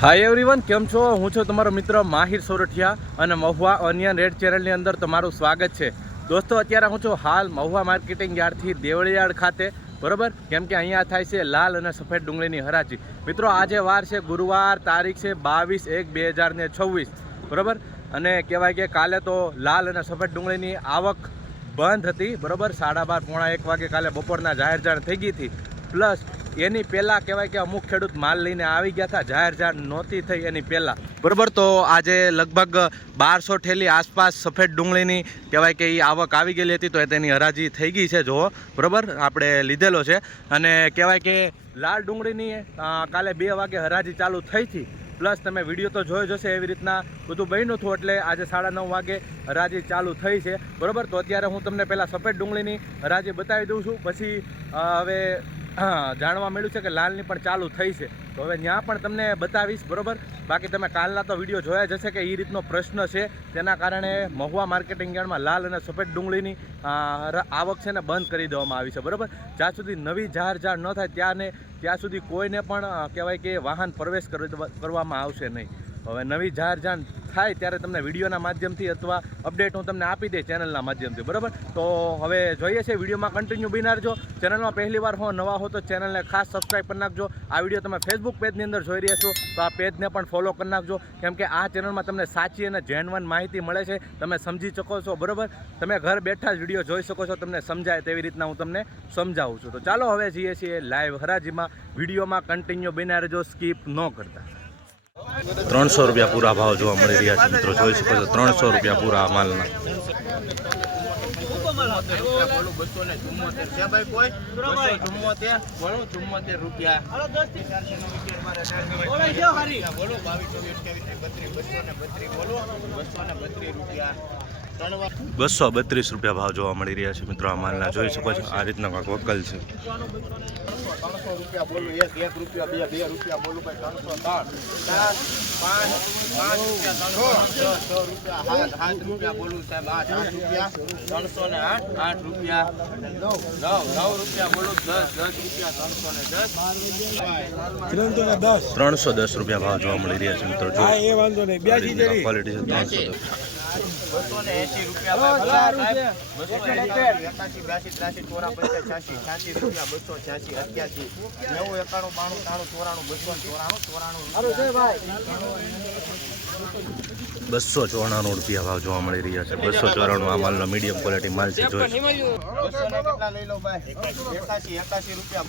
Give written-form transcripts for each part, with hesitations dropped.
Hi everyone, કેમ છો? હું છું તમારો મિત્ર માહિર સોરઠિયા અને મહુવા ઓનિયન રેડ ચેનલની અંદર તમારું સ્વાગત છે. દોસ્તો, અત્યારે હું છું હાલ મહુવા માર્કેટિંગ યાર્ડથી દેવળિયાળ ખાતે, બરાબર? કેમ કે અહીંયા થાય છે લાલ અને સફેદ ડુંગળીની હરાજી. મિત્રો, આજે વાર છે ગુરુવાર, તારીખ છે 22/1/2026, બરાબર? અને કહેવાય કે કાલે તો લાલ અને સફેદ ડુંગળીની આવક બંધ હતી, બરાબર? 12:30 પોણા 1 વાગે કાલે બપોરના જાહેર જાણ થઈ ગઈ હતી. પ્લસ એની પહેલાં કહેવાય કે અમુક ખેડૂત માલ લઈને આવી ગયા હતા, જાહેર જાણ નહોતી થઈ એની પહેલાં, બરાબર? તો આજે લગભગ 1200 ઠેલી આસપાસ સફેદ ડુંગળીની કહેવાય કે એ આવક આવી ગયેલી હતી. તો તેની હરાજી થઈ ગઈ છે, જુઓ, બરાબર? આપણે લીધેલો છે. અને કહેવાય કે લાલ ડુંગળીની કાલે 2 વાગે હરાજી ચાલુ થઈ હતી. પ્લસ તમે વિડીયો તો જોયો જશે, એવી રીતના બધું બન્યું હતું. એટલે આજે 9:30 વાગે હરાજી ચાલુ થઈ છે, બરાબર? તો અત્યારે હું તમને પહેલાં સફેદ ડુંગળીની હરાજી બતાવી દઉં છું. પછી હવે જાણવા મળ્યું છે કે લાલની પણ ચાલુ થઈ છે, તો હવે ત્યાં પણ તમને બતાવીશ, બરાબર? બાકી તમે કાલના તો વિડીયો જોયા જશે કે એ રીતનો પ્રશ્ન છે. તેના કારણે મહુવા માર્કેટિંગ યાર્ડમાં લાલ અને સફેદ ડુંગળીની આવક છે ને બંધ કરી દેવામાં આવી છે, બરાબર? જ્યાં સુધી નવી જાહેર જાણ ન થાય ત્યાં સુધી કોઈને પણ કહેવાય કે વાહન પ્રવેશ કરવામાં આવશે નહીં. હવે નવી જાહેર જાણ થાય ત્યારે તમને વિડીયોના માધ્યમથી અથવા અપડેટ હું તમને આપી દઈશ ચેનલના માધ્યમથી, બરાબર? તો હવે જોઈએ છે, વિડીયોમાં કન્ટિન્યુ બની રહેજો. ચેનલમાં પહેલી વાર નવા હો તો ચેનલને ખાસ સબસ્ક્રાઈબ કરી નાખજો. આ વિડીયો તમે ફેસબુક પેજની અંદર જોઈ રહ્યા છો તો આ પેજને પણ ફોલો કરી નાખજો, કેમ કે આ ચેનલમાં તમને સાચી અને જેન્યુઇન માહિતી મળે છે, તમે સમજી શકો છો, બરાબર? તમે ઘર બેઠા જ વિડીયો જોઈ શકો છો, તમને સમજાય તેવી રીતના હું તમને સમજાવું છું. તો ચાલો હવે જઈએ છીએ લાઈવ હરાજીમાં. વિડીયોમાં કન્ટિન્યુ બની રહેજો, સ્કીપ ન કરતા. 300 રૂપિયા પૂરા ભાવ જોવા મળી રહ્યા છે, મિત્રો, જોઈ શકો છો. 300 રૂપિયા પૂરા માલના. ₹232 ભાવ જોવા મળી રહ્યા છે, મિત્રો, આ માલના. જોઈ શકો છો, આ રીતના કાંક વકલ છે. 300 રૂપિયા બોલું, 1 રૂપિયા, 2 રૂપિયા બોલું, ભાઈ 303, 4, 5 રૂપિયા, 7 રૂપિયા બોલું, સાહેબ 8 રૂપિયા, 308 રૂપિયા, 9 રૂપિયા બોલું, 10 રૂપિયા, 310 રૂપિયા ભાવ જોવા મળી રહ્યા છે, મિત્રો. ક્વોલિટી છે. 310 280 રૂપિયા, 82, 83, 84, 85, 86, 86 રૂપિયા, 286, 294 રૂપિયા ભાવ જોવા મળી રહ્યા છે. 294 આ માલનો મીડિયમ ક્વોલિટી માલ છે. જોઈ કેટલા લઈ લો ભાઈ? 81 રૂપિયા,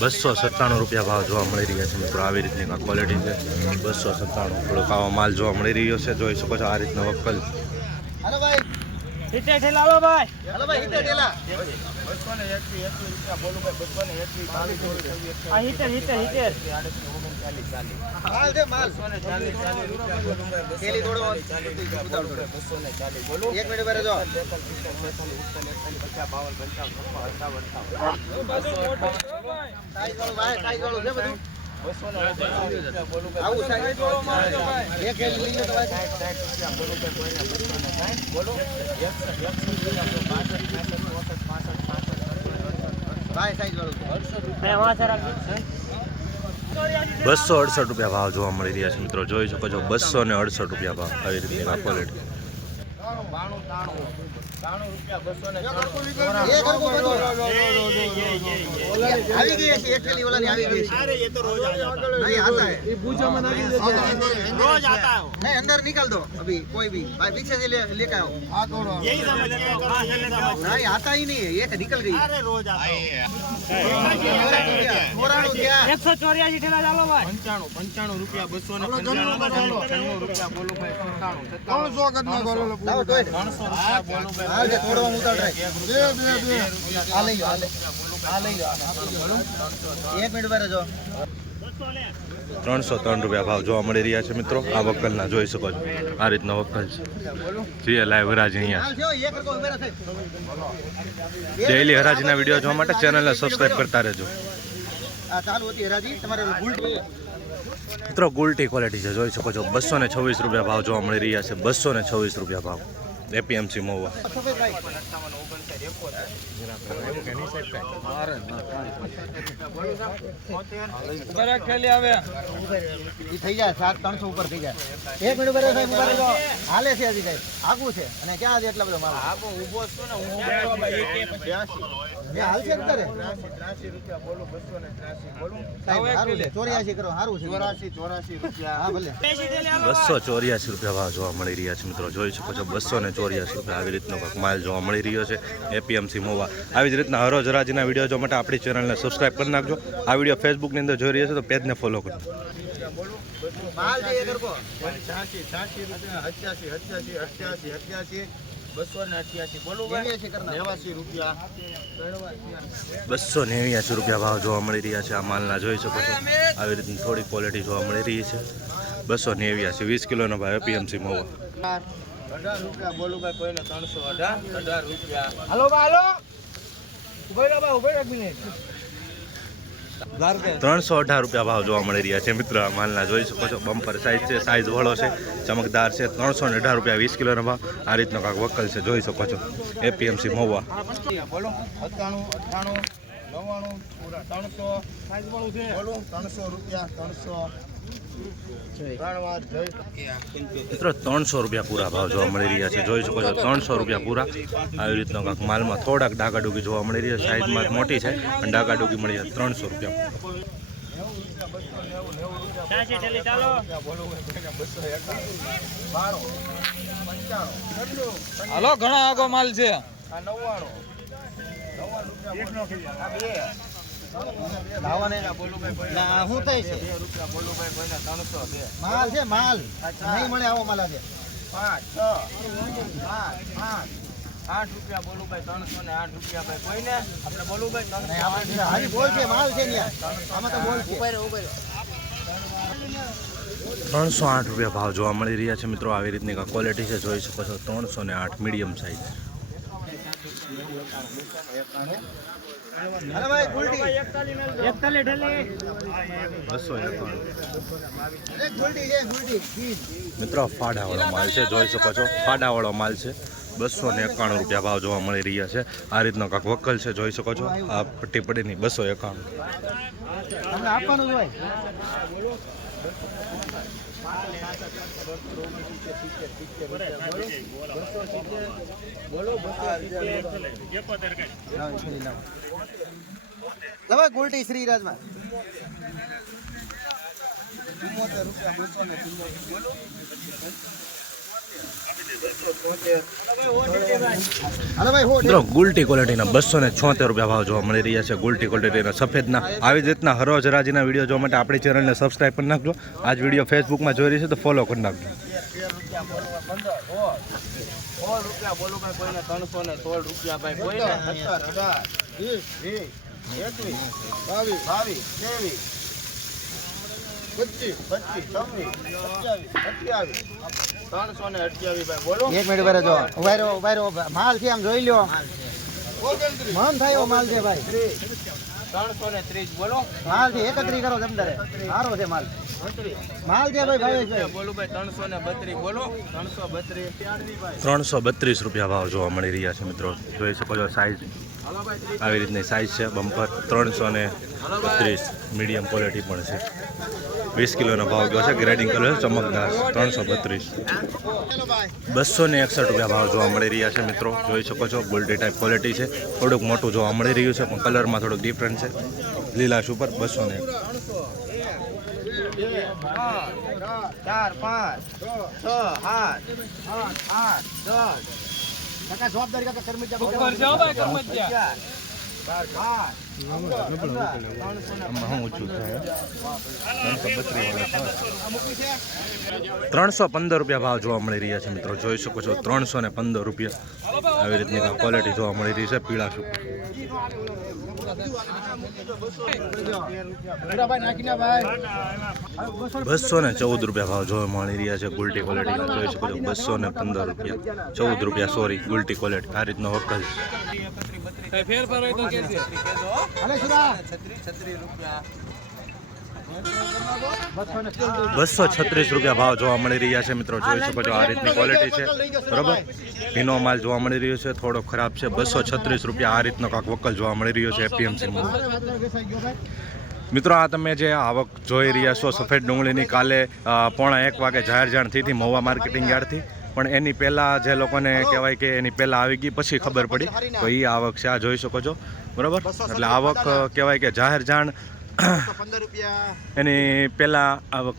297 રૂપિયા ભાવ જોવા મળી રહ્યા છે, મિત્રો. આવી રીતની ક્વોલિટી છે. 297 થોડોક આવો માલ જોવા મળી રહ્યો છે. જોઈ શકો છો, આ રીતના વકલ. હાલો ભાઈ, હિતે ઠેલા, હાલો ભાઈ, હિતે ઠેલા. 280 રૂપિયા બોલું ભાઈ, 280, આ હિતે માલ છે, માલ 240 રૂપિયા બોલું ભાઈ, કેલી થોડો 240 બોલું. 1 મિનિટ બેરે જો. 268 રૂપિયા ભાવ જોવા મળી રહ્યા છે, મિત્રો. જોઈ શકો છો, 268 રૂપિયા ભાવ. આવી રીતની ક્વોલિટી. 93 રૂપિયા, 200 આવી ગઈ છે. એક થેલી ઓલાની આવી ગઈ છે. अरे ये तो रोज आता है, नहीं आता है, ये पूजा में नहीं रोज आता है, नहीं अंदर निकाल दो अभी कोई भी भाई, पीछे से लेकर आओ, हाथ जोड़ो, यही समझ लो, नहीं आता ही नहीं है, ये निकल गई, अरे रोज आता है। ચોરાણું થયા 184 ઠેલા ચાલો ભાઈ 95 રૂપિયા 296 રૂપિયા બોલું ભાઈ 97 લાવો તોય. 300 રૂપિયા બોલું ભાઈ હાલ જે થોડો ઉતાર રાખ. આ લઈ લો, આ લઈ લો. એક મિનિટ બારે જો 303 રૂપિયા ભાવ જોવા મળી રહ્યા છે મિત્રો. આ વક્કલના જોઈ શકો છો, આ રીતના વક્કલ છે જે લાઈવ હરાજી અહીંયા હાલ જો એક રકો ઉભેરા થઈ. ડેઈલી હરાજીના વિડીયો જોવા માટે ચેનલને સબસ્ક્રાઇબ કરતા રહેજો આ ચાલુ હતી હરાજી તમારે ગુલ્ડ મિત્રો. ગુલટી ક્વોલિટી છે, જોઈ શકો છો. 226 રૂપિયા ભાવ જોવા મળી રહ્યા છે. 226 રૂપિયા ભાવ એપીએમસી મહુવા. સફેદ ભાઈ બરાક ઠેલી આવે ઈ થઈ જાય 700 ઉપર થઈ જાય. એક મિનિટ બારે સાહેબ ઉભા રહેજો. હાલે છે હજી સાહેબ આગું છે અને ક્યાં છે એટલા બધો માલ આપો ઊભો છું ને હું એ હાલ છે અત્યારે 83 રૂપિયા બોલું 283 બોલું સાહેબ સારું છે 84 કરો સારું છે 84 રૂપિયા હા ભલે 80 ઠેલી આલો 284 રૂપિયા ભાવ જોવા મળી રહ્યા છે મિત્રો. જોઈ શકો છો 284 રૂપિયા આવી રીતનો કંઈક માલ જોવા મળી રહ્યો છે એપીએમસી મહુવા. આવી જ રીતના હરોજ હરાજીના વિડીયો જોવા માટે આપણી ચેનલને સબસ્ક્રાઇબ કરી નાખજો. આ વિડીયો ફેસબુકની અંદર જોઈ રહ્યા છે તો પેજને ફોલો કરજો. માલ છે એ કરકો 86 રૂપિયા 88 88 288 બોલું એવી છે કરના 89 રૂપિયા 289 રૂપિયા ભાવ જોવા મળી રહ્યા છે આ માલના. જોઈ શકો છો આવી રીતની થોડી ક્વોલિટી જોવા મળી રહી છે. 289 20 કિલોનો ભાવ એપીએમસી મહુવા. 18 રૂપિયા બોલું ભાઈ કોઈને 318 રૂપિયા હાલો બા હાલો ઉભો રહો બા ઉભો રહો એક મિનિટ 318 રૂપિયા ભાવ જોવા મળી રહ્યા છે મિત્રો. આ માલના જોઈ શકો છો બમ્પર સાઇઝ છે, સાઇઝ વળો છે, ચમકદાર છે. 318 રૂપિયા 20 કિલોનો ભાવ. આ રીતનો કાંક વક્કલ છે, જોઈ શકો છો એપીએમસી મહુવા. બોલો 98 98 90 300 બોલો 300 રૂપિયા 300 ત્રણ વાર મિત્રો 300 રૂપિયા પૂરા ભાવ જોવા મળી રહ્યા છે. જોઈ શકો છો 300 રૂપિયા પૂરા. આવી રીતનો કાંક માલમાં થોડાક ડાગાડુગી જોવા મળી રહ્યા છે. સાઇઝમાં મોટી છે અને ડાગાડુગી મળી જાય 300 રૂપિયા. 80 ઠેલી ચાલો હાલો ઘણા આગો માલ છે આ 99 લાવવાને ના હું થાય છે રૂપિયા બોલું ભાઈ કોઈને 302 માલ છે માલ નહીં મળે આવો માલ છે 5 6 8 રૂપિયા બોલું ભાઈ 308 રૂપિયા ભાઈ કોઈને આપણે બોલું ભાઈ નહીં આપણે હારી બોલ છે માલ છે ને આમાં તો બોલ છે 308 રૂપિયા ભાવ જોવા મળી રહ્યા છે મિત્રો. આવી રીતની કાંક ક્વોલિટી છે, જોઈ શકો છો 308 મીડિયમ સાઇઝ. અરે ભાઈ ગુલ્ટી 41 ઠેલી 291 અરે ગુલ્ટી છે ગુલ્ટી પ્લીઝ મિત્રો. ફાડાવાળો માલ છે, જોઈ શકો છો ફાડાવાળો માલ છે. 291 રૂપિયા ભાવ જોવા મળી રહ્યા છે. આ રીતનો કાંક વક્કલ છે, જોઈ શકો છો. આ પટ્ટી પડીની 291. તમને આપવાનું જ હોય લાવો ગુલ્ટી શ્રીરાજમાં 74 રૂપિયા 273 બોલો હાલો ભાઈ હો મિત્રો ગુલટી ક્વોલિટીના 276 રૂપિયા ભાવ જોવા મળી રહ્યા છે. ગુલટી ક્વોલિટીના સફેદના. આવી જ રીતના હરોજ હરાજીના વિડીયો જોવા માટે આપણી ચેનલને સબસ્ક્રાઇબ કરી નાખજો. આ જ વિડીયો ફેસબુકમાં જોઈ રહી છે તો ફોલો કરી નાખજો. 16 રૂપિયા બોલું ભાઈ કોઈને 316 રૂપિયા ભાઈ કોઈને 17 18 20 21 22 23 25 26 27 28 328 ભાઈ બોલો એક મિનિટ બરે જો ઉભા રહો માલ છે આમ જોઈ લ્યો મન થાય એવો માલ છે ભાઈ 330 બોલો માલ છે 31 કરો જમદારે સારો છે માલ માલ છે ભાઈ ભાઈ બોલું ભાઈ 332 બોલો 332 ભાઈ 332 રૂપિયા ભાવ જોવા મળી રહ્યા છે મિત્રો. જોઈ શકો છો સાઇઝ આવી રીતની સાઇઝ છે. બમ્પર 332 મીડિયમ ક્વોલિટી પણ છે. 20 કિલોનો ભાવ ગયો છે. Grading colour ચમકદાર 332. 261 રૂપિયા ભાવ જોવા મળી રહ્યા છે મિત્રો. જોઈ શકો છો ગોલ્ડી ટાઈપ ક્વોલિટી છે. થોડુંક મોટું જોવા મળી રહ્યું છે પણ કલરમાં થોડુંક ડિફરન્ટ છે. લીલાશ ઉપર 201. 4 5 6 8 10 કાકા જવાબદારી કાકા શર્મિત ઉપર જાઓ ભાઈ કર્મચારી આમાં શું ઊંચું થાય 315 રૂપિયા ભાવ જોવા મળી રહ્યા છે મિત્રો, જોઈ શકો છો 315 રૂપિયા આવી રીતની ક્વોલિટી જોવા મળી રહી છે પીળા સુપર. 214 રૂપિયા ભાવ જોવા મળી રહ્યા છે ગુલટી ક્વોલિટીના, જોઈ શકો છો 215 રૂપિયા 14 રૂપિયા સોરી ગુલટી ક્વોલિટી આ રીતનો વકલ. 236 રૂપિયા ભાવ જોવા મળી રહ્યા છે મિત્રો, જોઈ શકો છો આ રીતની ક્વોલિટી છે બરોબર. ભીનો માલ જોવા મળી રહ્યો છે, થોડો ખરાબ છે. 236 રૂપિયા આ રીતનો કાંક વકલ જોવા મળી રહ્યો છે એપીએમસીમાં. મિત્રો આ તમે જે આવક જોઈ રહ્યા છો સફેદ ડુંગળીની, કાલે 1:15 વાગે જાહેર જાણ થઈ હતી મહુવા માર્કેટિંગ યાર્ડથી, પણ એની પહેલાં જે લોકોને કહેવાય કે એની પહેલાં આવી ગઈ પછી ખબર પડી તો એ આવક છે આ જોઈ શકો છો બરાબર. એટલે આવક કહેવાય કે જાહેર જાણ એની પહેલાં આવક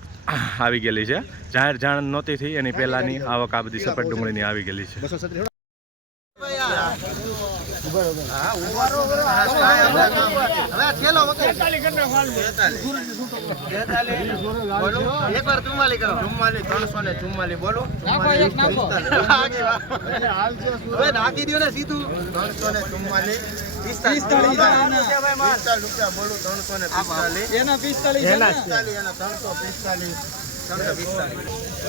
આવી ગયેલી છે, જાહેર જાણ નહોતી થઈ એની પહેલાંની આવક આ બધી સફેદ ડુંગળીની આવી ગયેલી છે. એકવાર 44 કરો. 344 બોલો. હવે નાખી દો ને સીધું. 344 45 રૂપિયા બોલો. 345 એના 45 એના 345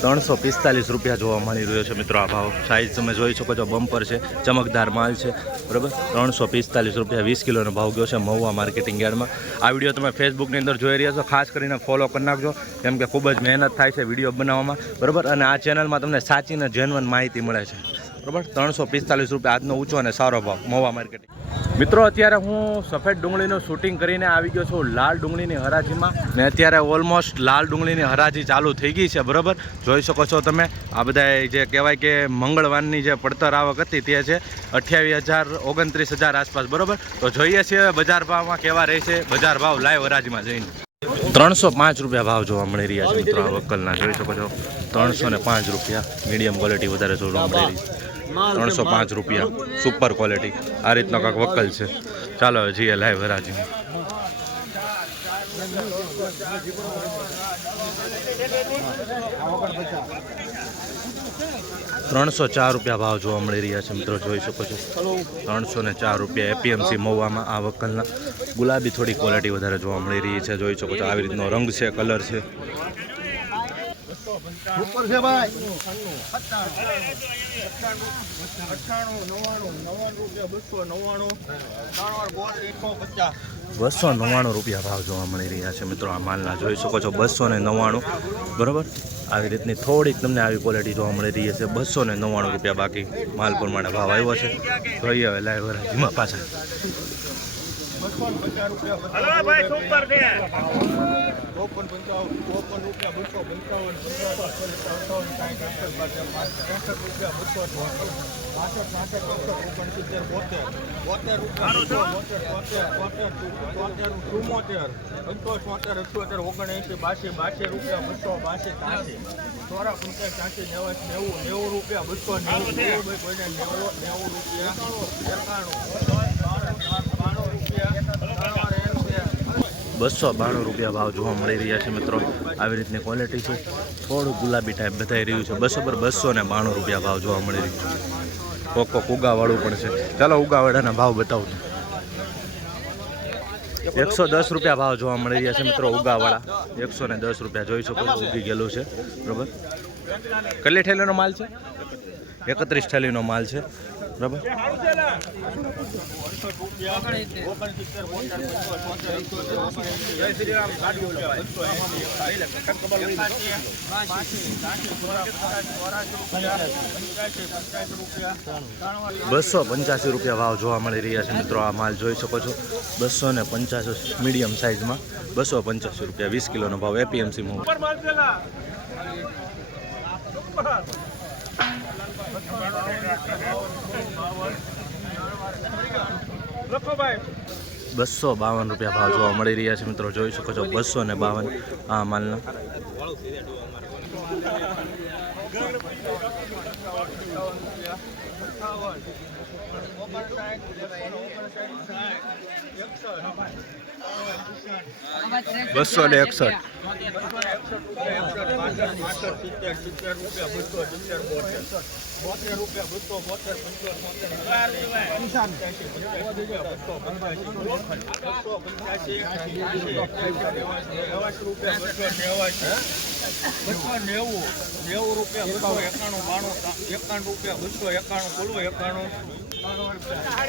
345 રૂપિયા જોવા મળી રહ્યો છે મિત્રો આ ભાવ. સાઈઝ તમે જોઈ શકો છો બમ્પર છે, ચમકદાર માલ છે બરાબર. 345 રૂપિયા 20 કિલોનો ભાવ ગયો છે મહુવા માર્કેટિંગ યાર્ડમાં. આ વિડીયો તમે ફેસબુકની અંદર જોઈ રહ્યા છો, ખાસ કરીને ફોલો કરી નાખજો કેમ કે ખૂબ જ મહેનત થાય છે વિડીયો બનાવવામાં બરાબર. અને આ ચેનલમાં તમને સાચી અને જેન્યુઅન માહિતી મળે છે બરાબર. 345 રૂપિયા આજનો ઊંચો અને સારો ભાવ મહુવા માર્કેટિંગ. મિત્રો અત્યારે હું સફેદ ડુંગળીનું શૂટિંગ કરીને આવી ગયો છું લાલ ડુંગળીની હરાજીમાં, ને અત્યારે ઓલમોસ્ટ લાલ ડુંગળીની હરાજી ચાલુ થઈ ગઈ છે બરાબર. જોઈ શકો છો તમે આ બધા જે કહેવાય કે મંગળવારની જે પડતર આવક હતી તે છે 28,000 29,000 આસપાસ બરાબર. તો જોઈએ છીએ બજાર ભાવમાં કેવા રહેશે બજાર ભાવ લાઈવ હરાજીમાં જઈને. 305 રૂપિયા ભાવ જોવા મળી રહ્યા છે મિત્રો આ વકલના, જોઈ શકો છો 305 રૂપિયા મીડિયમ ક્વોલિટી વધારે જોવા મળી રહી છે. 305 રૂપિયા સુપર ક્વોલિટી આ રીતનો કાંક વકલ છે. ચાલો હવે જઈએ લાઈવ હરાજીમાં. 304 રૂપિયા ભાવ જોવા મળી રહ્યા છે મિત્રો, જોઈ શકો છો 304 રૂપિયા એપીએમસી મહુવામાં આ વકલના. ગુલાબી થોડી ક્વોલિટી વધારે જોવા મળી રહી છે, જોઈ શકો છો આવી રીતનો રંગ છે, કલર છે. ઉપર છે ભાઈ 299 રૂપિયા ભાવ જોવા મળી રહ્યા છે મિત્રો આ માલના, જોઈ શકો છો 299 બરાબર. આવી રીતની થોડીક તમને આવી ક્વોલિટી જોવા મળી રહી છે. 299 રૂપિયા બાકી માલ પ્રમાણે ભાવ આવ્યો છે. જોઈએ હવે લાઈવ હરાજીમાં પાછા. 292 રૂપિયા ભાવ જોવા મળી રહ્યા છે મિત્રો. આવી રીતની ક્વોલિટી છે, થોડું ગુલાબી ટાઈપ બતાવી રહ્યું છે. 292 રૂપિયા ભાવ જોવા મળી રહ્યું છે. કોક ઉગાવાળું પણ છે. ચાલો ઉગાવાળાના ભાવ બતાવું. 110 રૂપિયા ભાવ જોવા મળી રહ્યા છે મિત્રો ઉગાવાળા. 110 રૂપિયા જોઈ શકો છો, ઉગી ગયેલું છે બરાબર. કેટલી થેલીનો માલ છે? 31 થેલીનો માલ છે બરાબર. 285 રૂપિયા ભાવ જોવા મળી રહ્યા છે મિત્રો આ માલ, જોઈ શકો છો 285 મીડિયમ સાઇઝમાં 285 રૂપિયા 20 કિલોનો ભાવ એપીએમસીમાં. ₹252 રૂપિયા ભાવ જોવા મળી રહ્યા છે મિત્રો, જોઈ શકો છો 252 આ માલના. ₹261.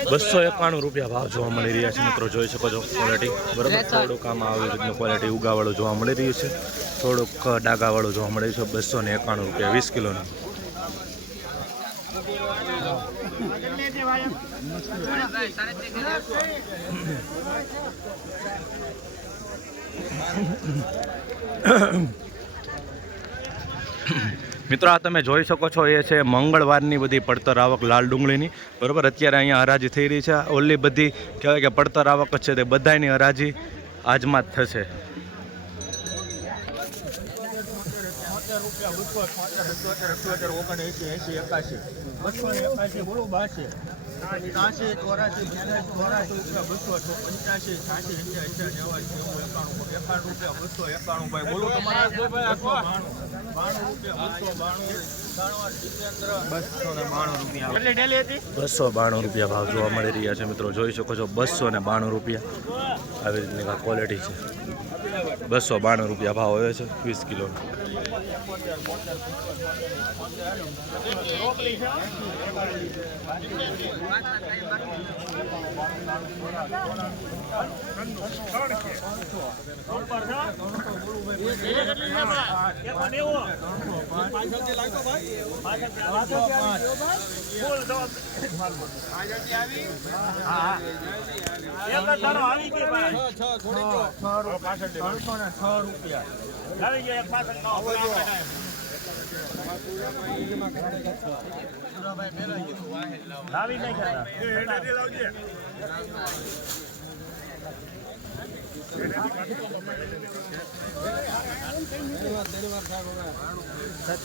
₹291 ભાવ જોવા મળી રહ્યા છે મિત્રો, જોઈ શકો છો ક્વોલિટી બરાબર. થોડુંક આમાં આવી રીતનું ક્વોલિટી ઉગાવાળું જોવા મળી રહ્યું છે, થોડુંક ડાગાવાળું જોવા મળી છે. ₹291 20 કિલોનું. મિત્રો આ તમે જોઈ શકો છો એ છે મંગળવારની બધી પડતર આવક લાલ ડુંગળીની બરાબર. અત્યારે અહીંયા હરાજી થઈ રહી છે. ઓલી બધી કહેવાય કે પડતર આવક જ છે તે બધાની હરાજી આજમાં જ થશે. ₹292 ભાવ જોવા મળી રહ્યા છે મિત્રો, જોઈ શકો છો. ₹292 આવી રીતની ક્વોલિટી છે. ₹292 ભાવ આવે છે 20 કિલો.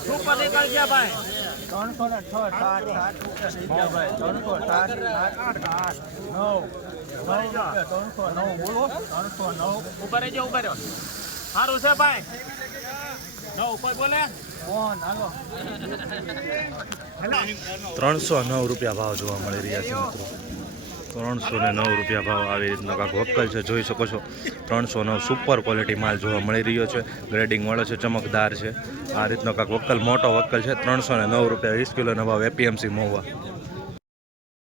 સુપર નીકળ ગયા ભાઈ 309 બોલો 309 ઉપર રહેજો ઉપર રહ્યો સારું છે ભાઈ 9 ઉપર બોલે કોણ હાલો ₹309 ભાવ જોવા મળી રહ્યા છે મિત્રો. ₹309 ભાવ આવી રીતના કાંક વક્કલ છે, જોઈ શકો છો. 309 સુપર ક્વોલિટી માલ જોવા મળી રહ્યો છે, ગ્રેડિંગ વાળો છે, ચમકદાર છે. આ રીતનો કાંક વક્કલ મોટો વક્કલ છે. ₹309 20 કિલોનો ભાવ એપીએમસી મહુવા.